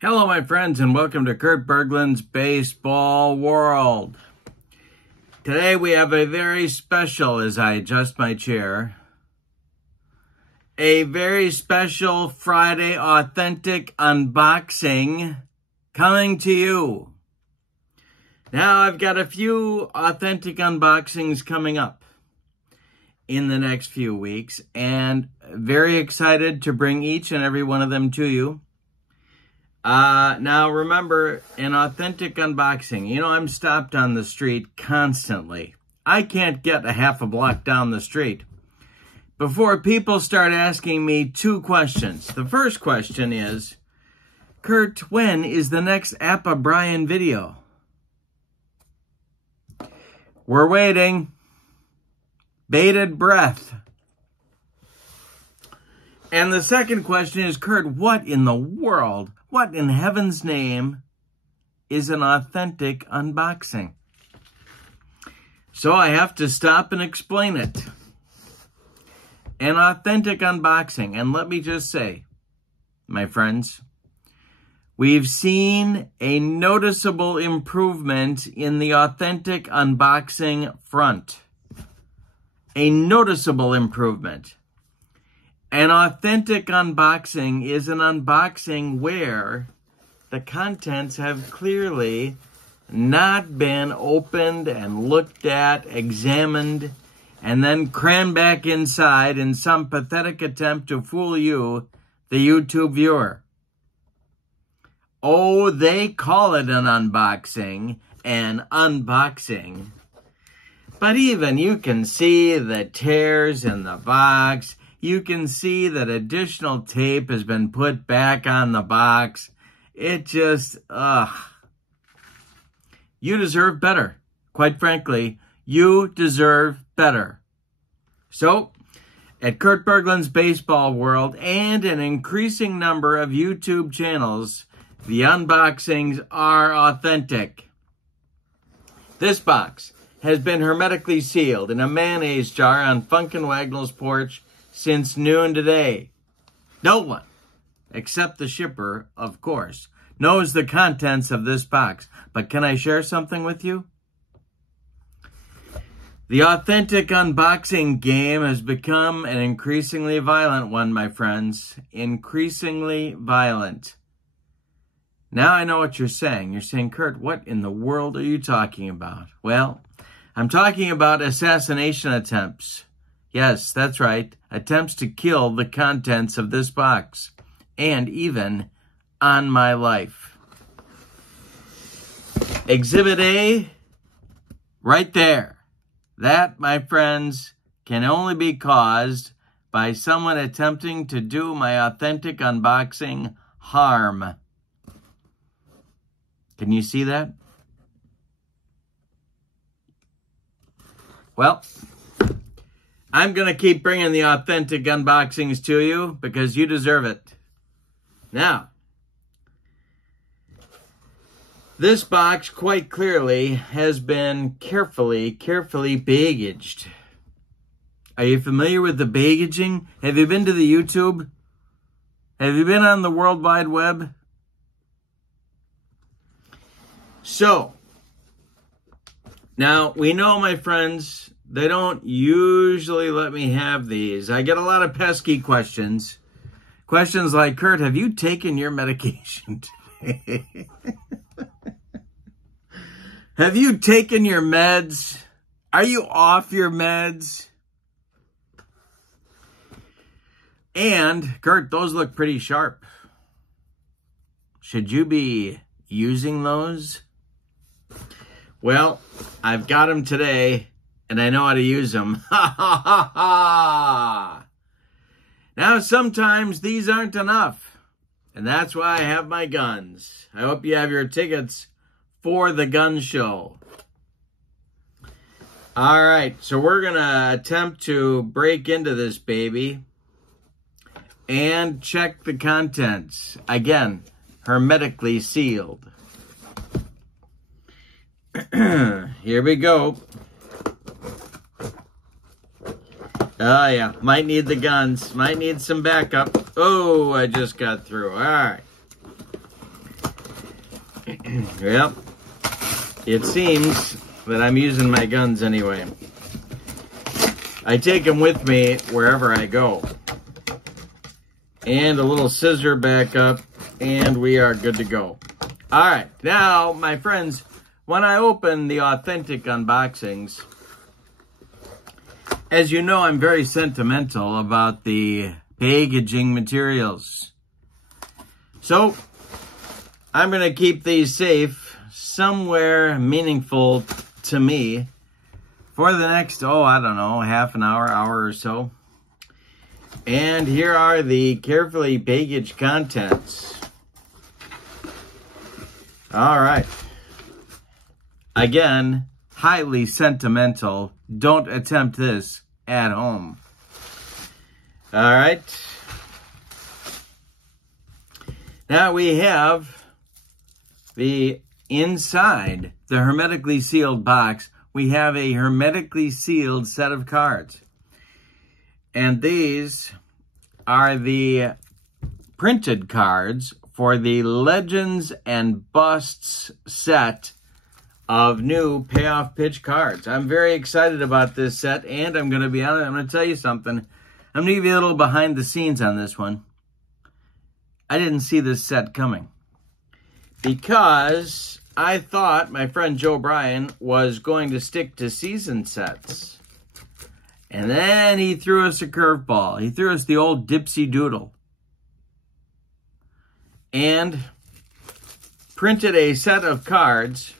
Hello, my friends, and welcome to Kurt Berglund's Baseball World. Today we have a very special, as I adjust my chair, a very special Friday authentic unboxing coming to you. Now, I've got a few authentic unboxings coming up in the next few weeks, and very excited to bring each and every one of them to you. Now remember, an authentic unboxing, I'm stopped on the street constantly. I can't get a half a block down the street before people start asking me two questions. The first question is, Kurt, when is the next Appa Brian video? We're waiting. Bated breath. And the second question is, Kurt, what in the world, what in heaven's name is an authentic unboxing? So I have to stop and explain it. An authentic unboxing. And let me just say, my friends, we've seen a noticeable improvement in the authentic unboxing front. A noticeable improvement. An authentic unboxing is an unboxing where the contents have clearly not been opened and looked at, examined, and then crammed back inside in some pathetic attempt to fool you, the YouTube viewer. Oh, they call it an unboxing, But even you can see the tears in the box. You can see that additional tape has been put back on the box. It just, You deserve better. Quite frankly, you deserve better. So, at Kurt Berglund's Baseball World and an increasing number of YouTube channels, the unboxings are authentic. This box has been hermetically sealed in a mayonnaise jar on Funkin' Wagnall's porch since noon today. No one, except the shipper, of course, knows the contents of this box. But can I share something with you? The authentic unboxing game has become an increasingly violent one, my friends. Increasingly violent. Now I know what you're saying. You're saying, Kurt, what in the world are you talking about? Well, I'm talking about assassination attempts. Yes, that's right. Attempts to kill the contents of this box. And even on my life. Exhibit A, right there. That, my friends, can only be caused by someone attempting to do my authentic unboxing harm. Can you see that? Well, I'm going to keep bringing the authentic unboxings to you because you deserve it. Now, this box quite clearly has been carefully baggaged. Are you familiar with the baggaging? Have you been to the YouTube? Have you been on the World Wide Web? So, now we know, my friends, they don't usually let me have these. I get a lot of pesky questions. Questions like, Kurt, have you taken your medication today? Have you taken your meds? Are you off your meds? And, Kurt, those look pretty sharp. Should you be using those? Well, I've got them today. And I know how to use them. Ha ha ha ha! Now, sometimes these aren't enough. And that's why I have my guns. I hope you have your tickets for the gun show. All right, so we're going to attempt to break into this baby and check the contents. Again, hermetically sealed. Here we go. Oh, yeah. Might need the guns. Might need some backup. Oh, I just got through. All right. Yep. It seems that I'm using my guns anyway. I take them with me wherever I go. And a little scissor back up, and we are good to go. All right, now, my friends, when I open the authentic unboxings, as you know, I'm very sentimental about the packaging materials. So, I'm going to keep these safe somewhere meaningful to me for the next, I don't know, half an hour, hour or so. And here are the carefully packaged contents. All right. Again, highly sentimental. Don't attempt this at home. All right. Now we have the inside, the hermetically sealed box. We have a hermetically sealed set of cards. And these are the printed cards for the Legends and Busts set of new payoff pitch cards. I'm very excited about this set, and I'm going to be honest, I'm going to tell you something. I'm going to give you a little behind the scenes on this one. I didn't see this set coming because I thought my friend Joe Bryan was going to stick to season sets. And then he threw us a curveball. He threw us the old Dipsy Doodle. And printed a set of cards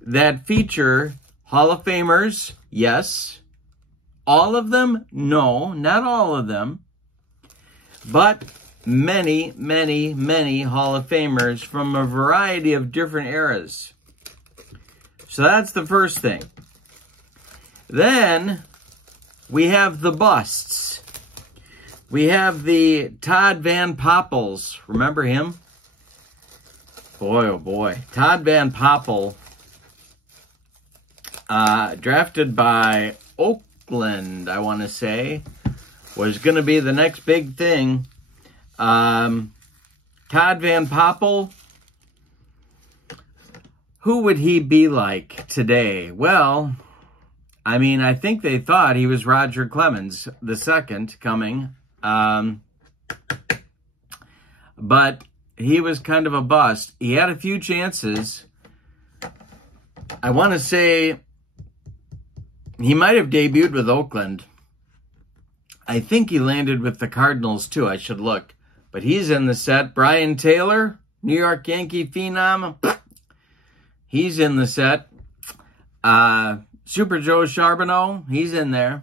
that feature Hall of Famers, yes. All of them? No, not all of them. But many, many, many Hall of Famers from a variety of different eras. So that's the first thing. Then we have the busts. We have the Todd Van Poppels. Remember him? Boy, oh boy. Todd Van Poppel, drafted by Oakland, I want to say, was going to be the next big thing. Todd Van Poppel, who would he be like today? Well, I mean, I think they thought he was Roger Clemens the second coming. But he was kind of a bust. He had a few chances. I want to say he might have debuted with Oakland. I think he landed with the Cardinals too. I should look. But he's in the set. Brian Taylor, New York Yankee phenom. He's in the set. Super Joe Charbonneau, he's in there.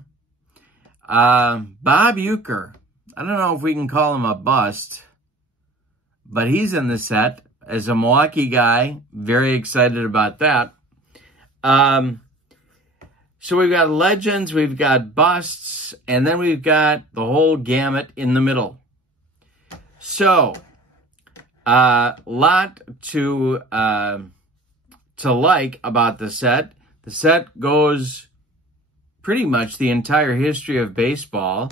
Bob Uecker, I don't know if we can call him a bust, but he's in the set as a Milwaukee guy. Very excited about that. So we've got legends, we've got busts, and then we've got the whole gamut in the middle. So, lot to like about the set. The set goes pretty much the entire history of baseball.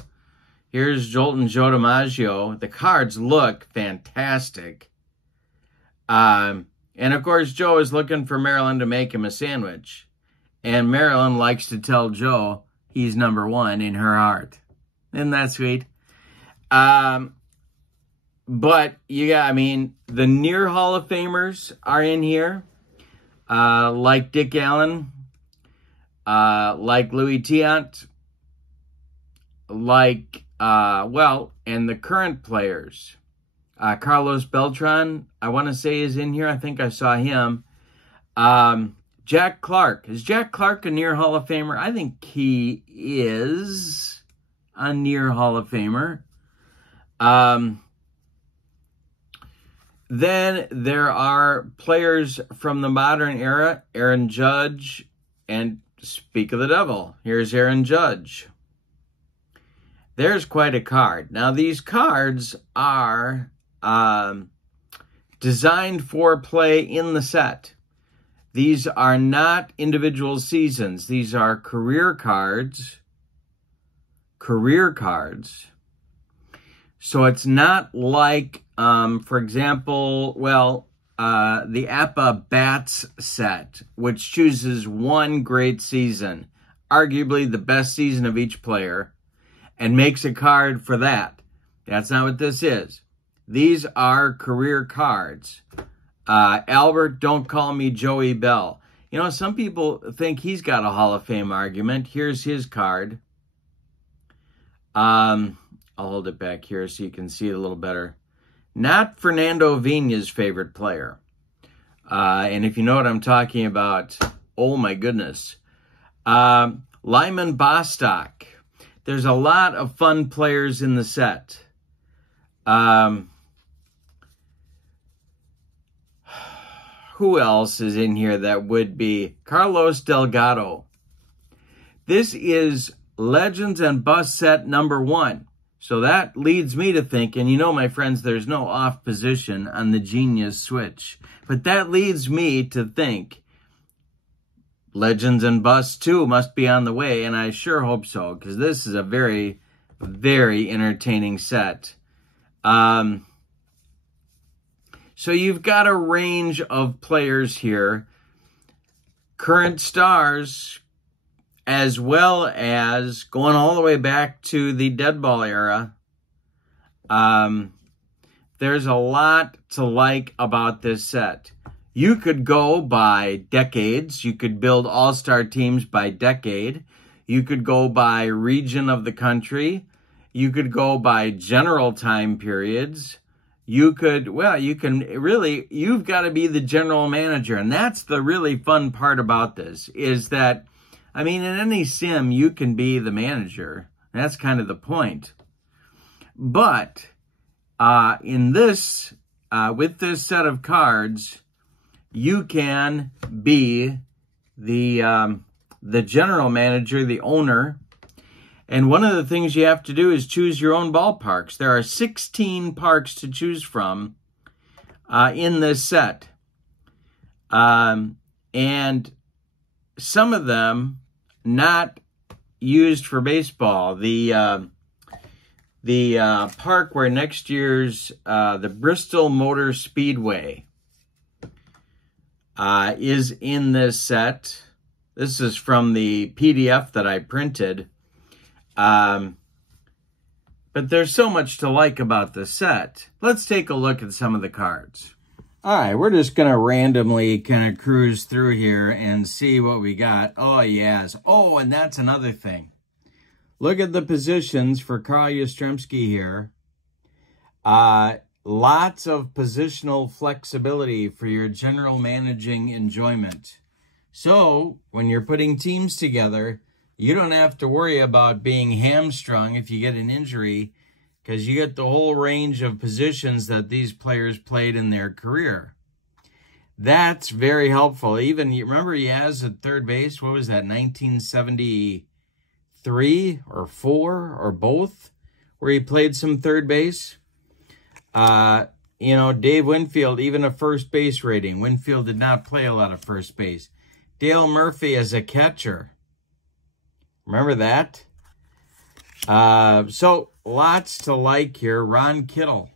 Here's Jolton Joe DiMaggio. The cards look fantastic. And of course, Joe is looking for Marilyn to make him a sandwich. And Marilyn likes to tell Joe he's number one in her heart. Isn't that sweet? But you got, I mean, the near Hall of Famers are in here. Like Dick Allen. Like Louis Tiant, like, and the current players. Carlos Beltran, I want to say, is in here. I think I saw him. Jack Clark. Is Jack Clark a near Hall of Famer? I think he is a near Hall of Famer. Then there are players from the modern era. Aaron Judge, and speak of the devil, here's Aaron Judge. There's quite a card. Now, these cards are designed for play in the set. These are not individual seasons. These are career cards. Career cards. So it's not like, for example, well, the APA Bats set, which chooses one great season, arguably the best season of each player, and makes a card for that. That's not what this is. These are career cards. Albert, don't call me Joey Bell. You know, some people think he's got a Hall of Fame argument. Here's his card. I'll hold it back here so you can see it a little better. Not Fernando Vina's favorite player. And if you know what I'm talking about, oh my goodness. Lyman Bostock. There's a lot of fun players in the set. Who else is in here that would be? Carlos Delgado. This is Legends and Bust set number 1. So that leads me to think, and you know, my friends, there's no off position on the Genius switch. But that leads me to think Legends and Busts 2 must be on the way, and I sure hope so, because this is a very, very entertaining set. So you've got a range of players here, current stars, as well as going all the way back to the dead ball era. There's a lot to like about this set. You could go by decades. You could build all-star teams by decade. You could go by region of the country. You could go by general time periods. You could, well, you can really, you've got to be the general manager. And that's the really fun part about this, is that, I mean, in any sim, you can be the manager. That's kind of the point. But in this, with this set of cards, you can be the general manager, the owner. And one of the things you have to do is choose your own ballparks. There are 16 parks to choose from in this set. And some of them not used for baseball. The park where next year's the Bristol Motor Speedway is in this set. This is from the PDF that I printed. But there's so much to like about the set. Let's take a look at some of the cards. All right, we're just going to randomly kind of cruise through here and see what we got. Oh, yes. Oh, and that's another thing. Look at the positions for Carl Yastrzemski here. Lots of positional flexibility for your general managing enjoyment. So, when you're putting teams together, you don't have to worry about being hamstrung if you get an injury, because you get the whole range of positions that these players played in their career. That's very helpful. Even, you remember Yaz at third base? What was that, 1973 or 4 or both, where he played some third base? You know, Dave Winfield, even a first base rating. Winfield did not play a lot of first base. Dale Murphy as a catcher. Remember that? So, lots to like here. Ron Kittle.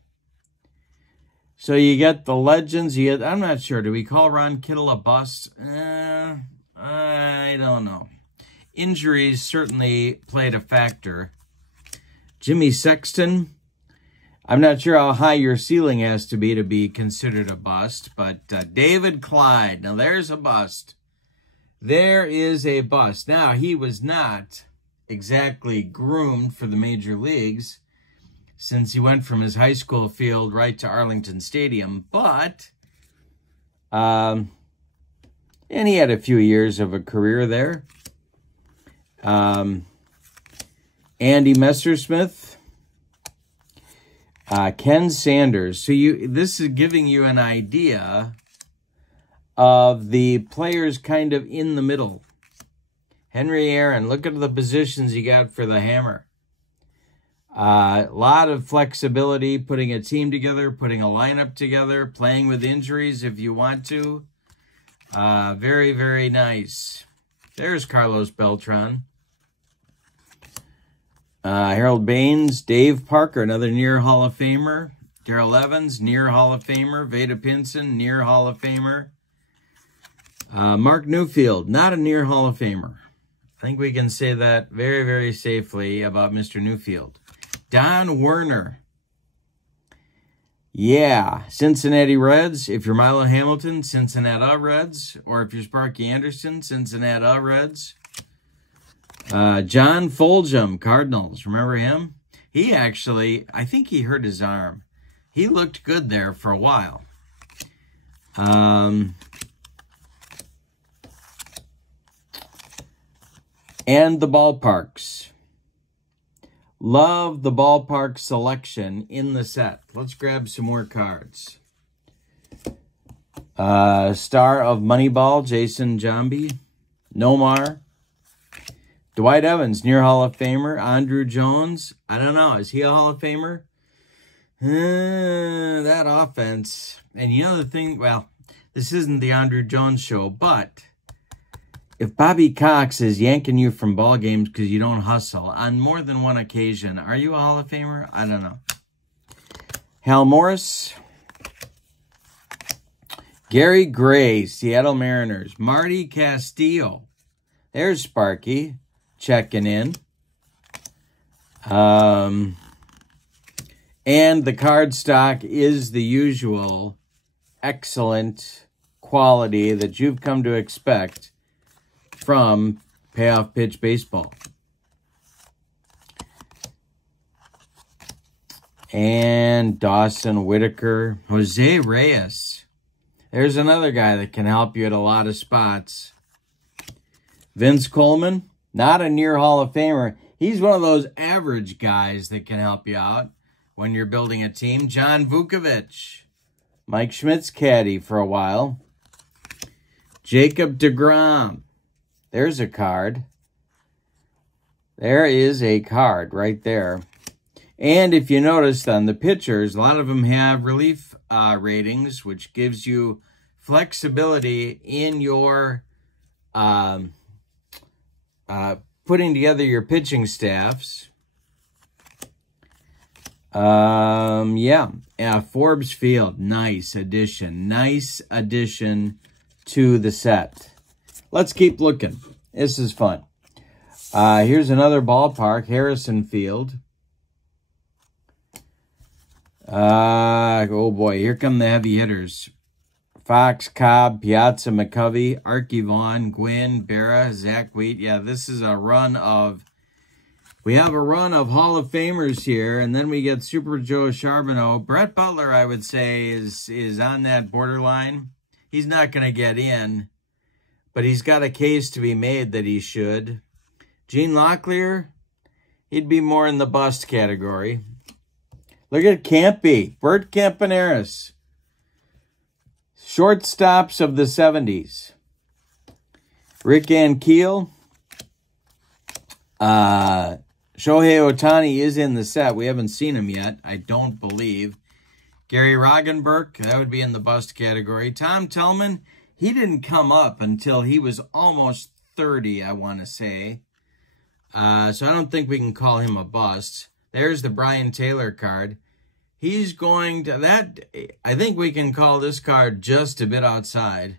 So, you get the legends. You get, I'm not sure. Do we call Ron Kittle a bust? I don't know. Injuries certainly played a factor. Jimmy Sexton. I'm not sure how high your ceiling has to be considered a bust. But David Clyde. Now, there's a bust. There is a bust. Now, he was not exactly groomed for the major leagues since he went from his high school field right to Arlington Stadium, but and he had a few years of a career there. Andy Messersmith, Ken Sanders. So this is giving you an idea of the players kind of in the middle. Henry Aaron, look at the positions you got for the hammer. A lot of flexibility, putting a team together, putting a lineup together, playing with injuries if you want to. Very, very nice. There's Carlos Beltran. Harold Baines, Dave Parker, another near Hall of Famer. Darrell Evans, near Hall of Famer. Vada Pinson, near Hall of Famer. Mark Newfield, not a near Hall of Famer. I think we can say that very, very safely about Mr. Newfield. Don Werner. Yeah, Cincinnati Reds. If you're Milo Hamilton, Cincinnati Reds. Or if you're Sparky Anderson, Cincinnati Reds. John Foljam, Cardinals. Remember him? He actually, I think he hurt his arm. He looked good there for a while. And the ballparks. Love the ballpark selection in the set. Let's grab some more cards. Star of Moneyball, Jason Jambi. Nomar. Dwight Evans, near Hall of Famer. Andrew Jones. I don't know. Is he a Hall of Famer? That offense. And you know the thing, well, this isn't the Andrew Jones show, but if Bobby Cox is yanking you from ball games because you don't hustle on more than one occasion, are you a Hall of Famer? I don't know. Hal Morris. Gary Gray, Seattle Mariners. Marty Castillo. There's Sparky checking in. And the card stock is the usual excellent quality that you've come to expect from Payoff Pitch Baseball. And Dawson Whitaker. Jose Reyes. There's another guy that can help you at a lot of spots. Vince Coleman. Not a near Hall of Famer. He's one of those average guys that can help you out when you're building a team. John Vukovich. Mike Schmidt's caddy for a while. Jacob deGrom. There's a card. There is a card right there. And if you notice on the pitchers, a lot of them have relief ratings, which gives you flexibility in your putting together your pitching staffs. Forbes Field, nice addition. Nice addition to the set. Let's keep looking. This is fun. Here's another ballpark, Harrison Field. Oh boy, here come the heavy hitters. Fox, Cobb, Piazza, McCovey, Archie Vaughn, Gwynn, Berra, Zach Wheat. Yeah, this is a run of... We have a run of Hall of Famers here, and then we get Super Joe Charbonneau. Brett Butler, I would say, is on that borderline. He's not going to get in, but he's got a case to be made that he should. Gene Locklear, he'd be more in the bust category. Look at Campy, Bert Campaneris. Shortstops of the 70s. Rick Ankiel. Shohei Ohtani is in the set. We haven't seen him yet, I don't believe. Gary Roggenberg, that would be in the bust category. Tom Tillman, he didn't come up until he was almost 30, I want to say. So I don't think we can call him a bust. There's the Brian Taylor card. He's going to, I think we can call this card just a bit outside.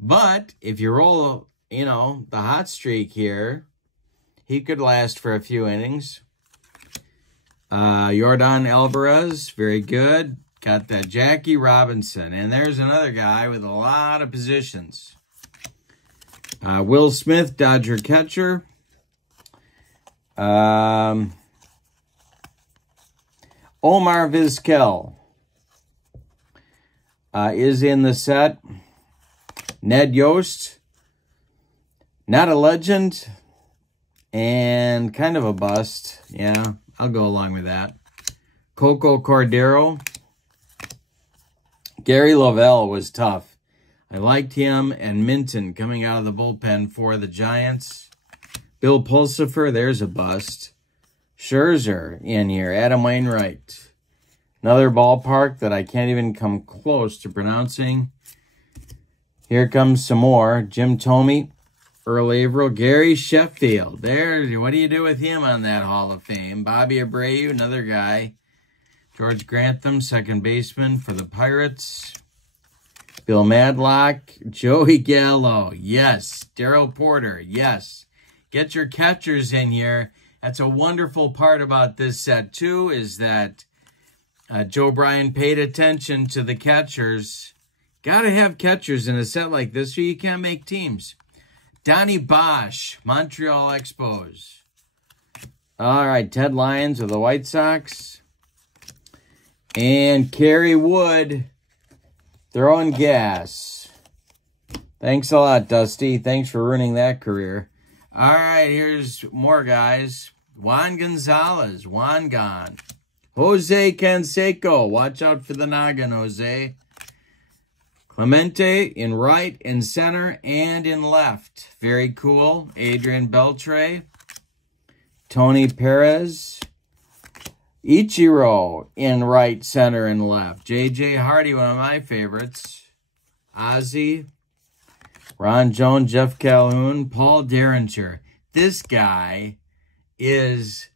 But if you roll, the hot streak here, he could last for a few innings. Yordan Alvarez, very good. Got that Jackie Robinson. And there's another guy with a lot of positions. Will Smith, Dodger catcher. Omar Vizquel is in the set. Ned Yost, not a legend, and kind of a bust. Yeah, I'll go along with that. Coco Cordero. Gary Lovell was tough. I liked him and Minton coming out of the bullpen for the Giants. Bill Pulsifer, there's a bust. Scherzer in here. Adam Wainwright. Another ballpark that I can't even come close to pronouncing. Here comes some more. Jim Thome, Earl Averill, Gary Sheffield. There, what do you do with him on that Hall of Fame? Bobby Abreu, another guy. George Grantham, second baseman for the Pirates. Bill Madlock, Joey Gallo, yes. Darryl Porter, yes. Get your catchers in here. That's a wonderful part about this set, too, is that Joe Bryan paid attention to the catchers. Got to have catchers in a set like this or you can't make teams. Donnie Bosch, Montreal Expos. All right, Ted Lyons of the White Sox. And Kerry Wood, throwing gas. Thanks a lot, Dusty. Thanks for ruining that career. All right, here's more guys. Juan Gonzalez, Juan Gon. Jose Canseco, watch out for the noggin, Jose. Clemente in right, in center, and in left. Very cool. Adrian Beltre. Tony Perez. Ichiro in right, center, and left. J.J. Hardy, one of my favorites. Ozzie. Ron Jones, Jeff Calhoun, Paul Derringer. This guy is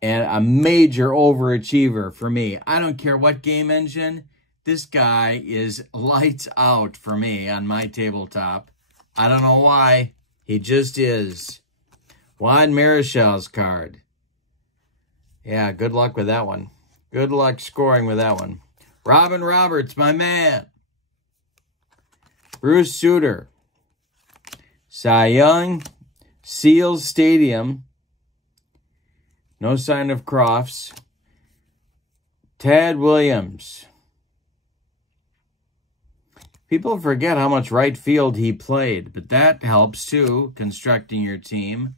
a major overachiever for me. I don't care what game engine. This guy is lights out for me on my tabletop. I don't know why. He just is. Juan Marichal's card. Yeah, good luck with that one. Good luck scoring with that one. Robin Roberts, my man. Bruce Sutter. Cy Young. Seals Stadium. No sign of Crofts. Tad Williams. People forget how much right field he played, but that helps too, constructing your team.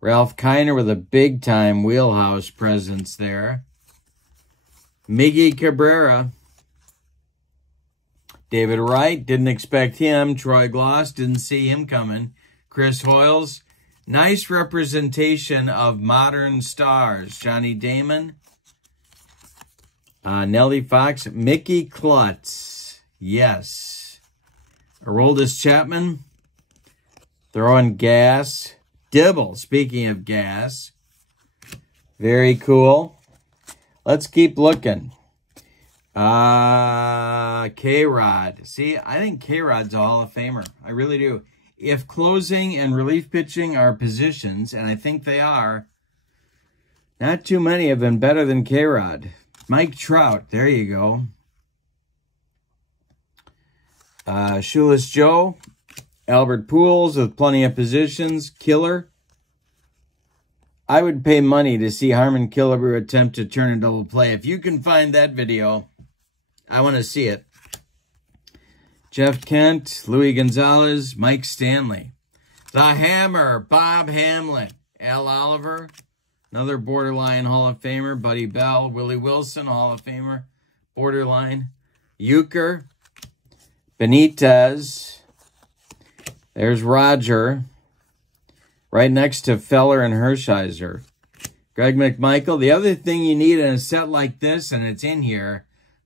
Ralph Kiner with a big-time wheelhouse presence there. Miggy Cabrera. David Wright, didn't expect him. Troy Gloss, didn't see him coming. Chris Hoyles, nice representation of modern stars. Johnny Damon. Nellie Fox. Mickey Klutz. Yes. Aroldis Chapman. Throwing gas. Dibble, speaking of gas. Very cool. Let's keep looking. K-Rod. See, I think K-Rod's a Hall of Famer. I really do. If closing and relief pitching are positions, and I think they are, not too many have been better than K-Rod. Mike Trout, there you go. Shoeless Joe. Albert Pujols with plenty of positions. Killer. I would pay money to see Harmon Killebrew attempt to turn a double play. If you can find that video, I want to see it. Jeff Kent, Louis Gonzalez, Mike Stanley. The Hammer, Bob Hamlin. Al Oliver, another borderline Hall of Famer. Buddy Bell, Willie Wilson, Hall of Famer. Borderline. Euchre. Benitez. There's Roger. Right next to Feller and Hershiser. Greg McMichael. The other thing you need in a set like this, and it's in here,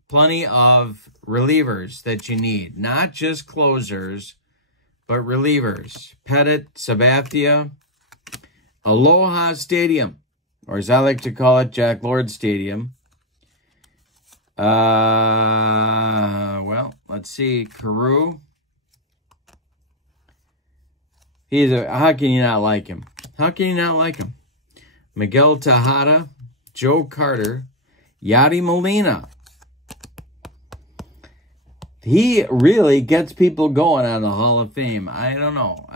plenty of relievers that you need. Not just closers, but relievers. Pettit, Sabathia. Aloha Stadium, or as I like to call it, Jack Lord Stadium. Well, let's see. Carew. How can you not like him? How can you not like him? Miguel Tejada, Joe Carter, Yadi Molina. He really gets people going on the Hall of Fame. I don't know.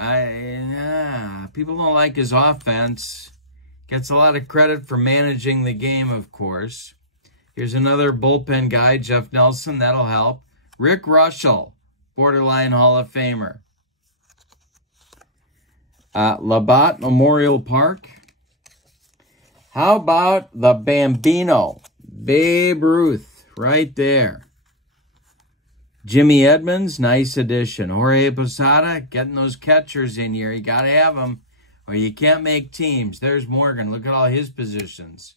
People don't like his offense. Gets a lot of credit for managing the game, of course. Here's another bullpen guy, Jeff Nelson. That'll help. Rick Russell, borderline Hall of Famer. Labatt Memorial Park. How about the Bambino? Babe Ruth, right there. Jimmy Edmonds, nice addition. Jorge Posada, getting those catchers in here. You got to have them, or you can't make teams. There's Morgan. Look at all his positions.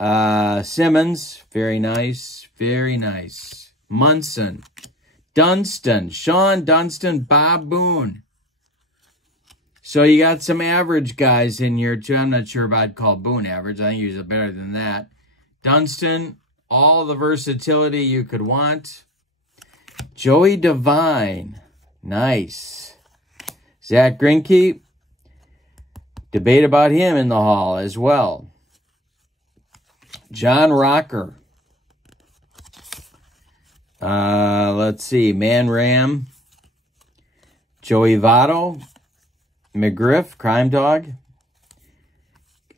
Simmons, very nice. Very nice. Munson. Dunston. Sean Dunston. Bob Boone. So you got some average guys in here, too. I'm not sure if I'd call Boone average. I think he's better than that. Dunston, all the versatility you could want. Joey Devine, nice. Zach Greinke, debate about him in the Hall as well. John Rocker. Let's see, Man Ram. Joey Votto. McGriff, Crime Dog.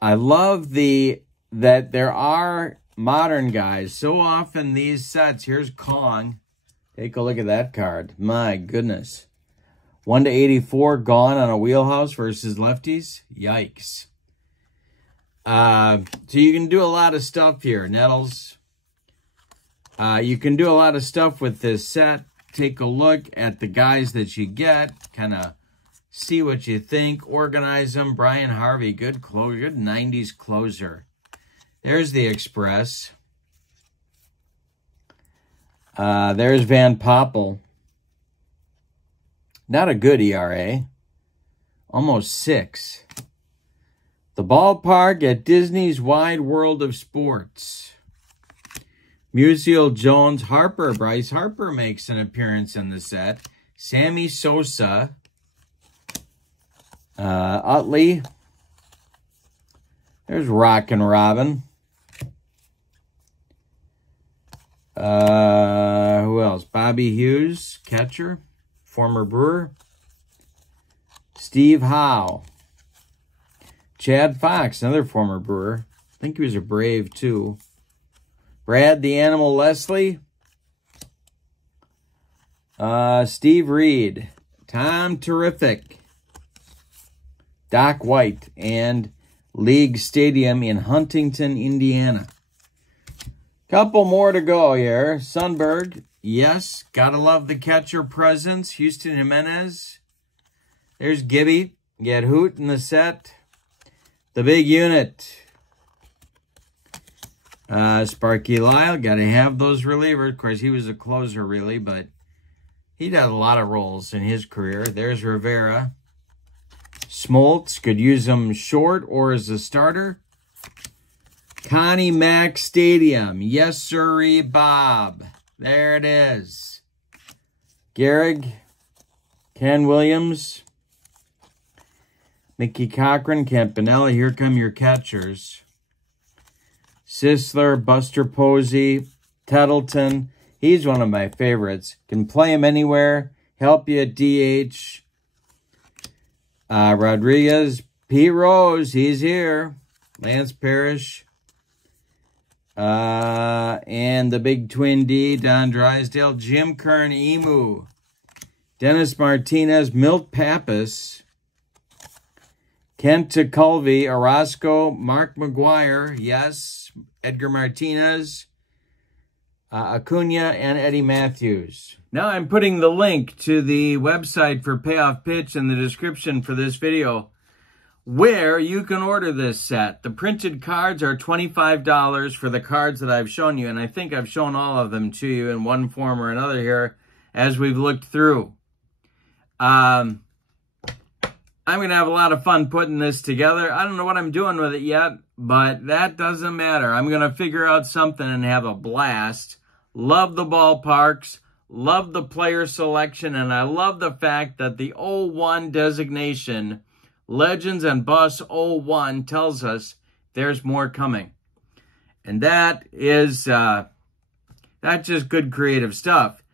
I love that there are modern guys. So often these sets, here's Kong. Take a look at that card. My goodness. 1/84 gone on a wheelhouse versus lefties. Yikes. So you can do a lot of stuff here. Nettles. You can do a lot of stuff with this set. Take a look at the guys that you get. Kind of see what you think. Organize them. Brian Harvey, good closer. Good 90s closer. There's the Express. There's Van Poppel. Not a good ERA. Almost 6. The Ballpark at Disney's Wide World of Sports. Musial Jones. Harper. Bryce Harper makes an appearance in the set. Sammy Sosa. Utley. There's Rockin' Robin. Who else? Bobby Hughes, catcher, former Brewer. Steve Howe. Chad Fox, another former Brewer. I think he was a Brave, too. Brad the Animal Leslie. Steve Reed. Tom Terrific. Doc White. And League Stadium in Huntington, Indiana. Couple more to go here. Sundberg. Yes, gotta love the catcher presence. Houston Jimenez. There's Gibby. Get Hoot in the set. The big unit. Sparky Lyle. Gotta have those relievers. Of course, he was a closer, really, but he did a lot of roles in his career. There's Rivera. Smoltz. Could use him short or as a starter. Connie Mack Stadium. Yes, sirree, Bob. There it is. Gehrig. Ken Williams. Mickey Cochran. Campanella. Here come your catchers. Sisler. Buster Posey. Tettleton. He's one of my favorites. Can play him anywhere. Help you at DH. Rodriguez. Pete Rose. He's here. Lance Parrish. And the big twin D, Don Drysdale, Jim Kern, Emu, Dennis Martinez, Milt Pappas, Kent Tekulve, Orozco, Mark McGuire, yes, Edgar Martinez, Acuna, and Eddie Matthews. Now I'm putting the link to the website for Payoff Pitch in the description for this video, where you can order this set. The printed cards are $25 for the cards that I've shown you, and I think I've shown all of them to you in one form or another here as we've looked through. I'm going to have a lot of fun putting this together. I don't know what I'm doing with it yet, but that doesn't matter. I'm going to figure out something and have a blast. Love the ballparks, love the player selection, and I love the fact that the 01 designation, Legends and Bus 01, tells us there's more coming. And that is, that's just good creative stuff.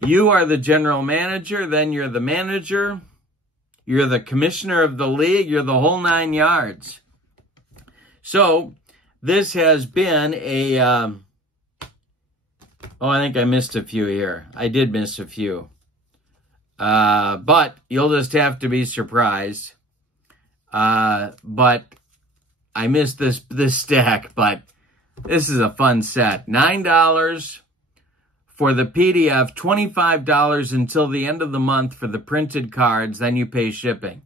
You are the general manager, then you're the manager, you're the commissioner of the league, you're the whole 9 yards. So, this has been a, oh, I think I missed a few here. I did miss a few. But you'll just have to be surprised. But I missed this stack, but this is a fun set. $9 for the PDF, $25 until the end of the month for the printed cards, then you pay shipping.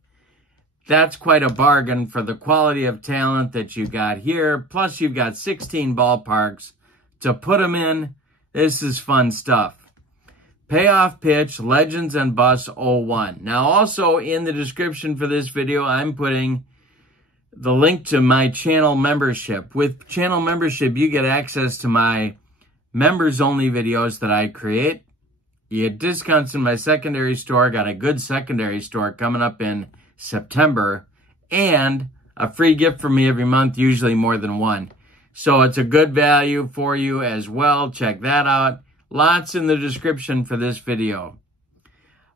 That's quite a bargain for the quality of talent that you got here. Plus, you've got 16 ballparks to put them in. This is fun stuff. Payoff Pitch, Legends and Bus 01. Now, also in the description for this video, I'm putting the link to my channel membership. With channel membership, you get access to my members-only videos that I create. You get discounts in my secondary store. Got a good secondary store coming up in September. And a free gift from me every month, usually more than one. So it's a good value for you as well. Check that out. Lots in the description for this video.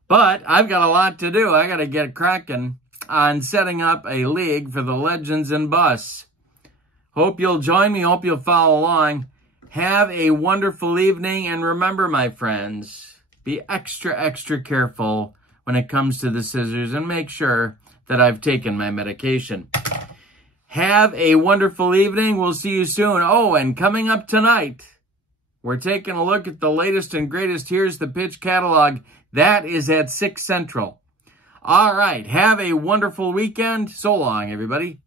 But I've got a lot to do. I got to get cracking on setting up a league for the Legends and Busts. Hope you'll join me. Hope you'll follow along. Have a wonderful evening. And remember, my friends, be extra, extra careful when it comes to the scissors and make sure that I've taken my medication. Have a wonderful evening. We'll see you soon. Oh, and coming up tonight, we're taking a look at the latest and greatest Here's the Pitch catalog. That is at 6 Central. All right. Have a wonderful weekend. So long, everybody.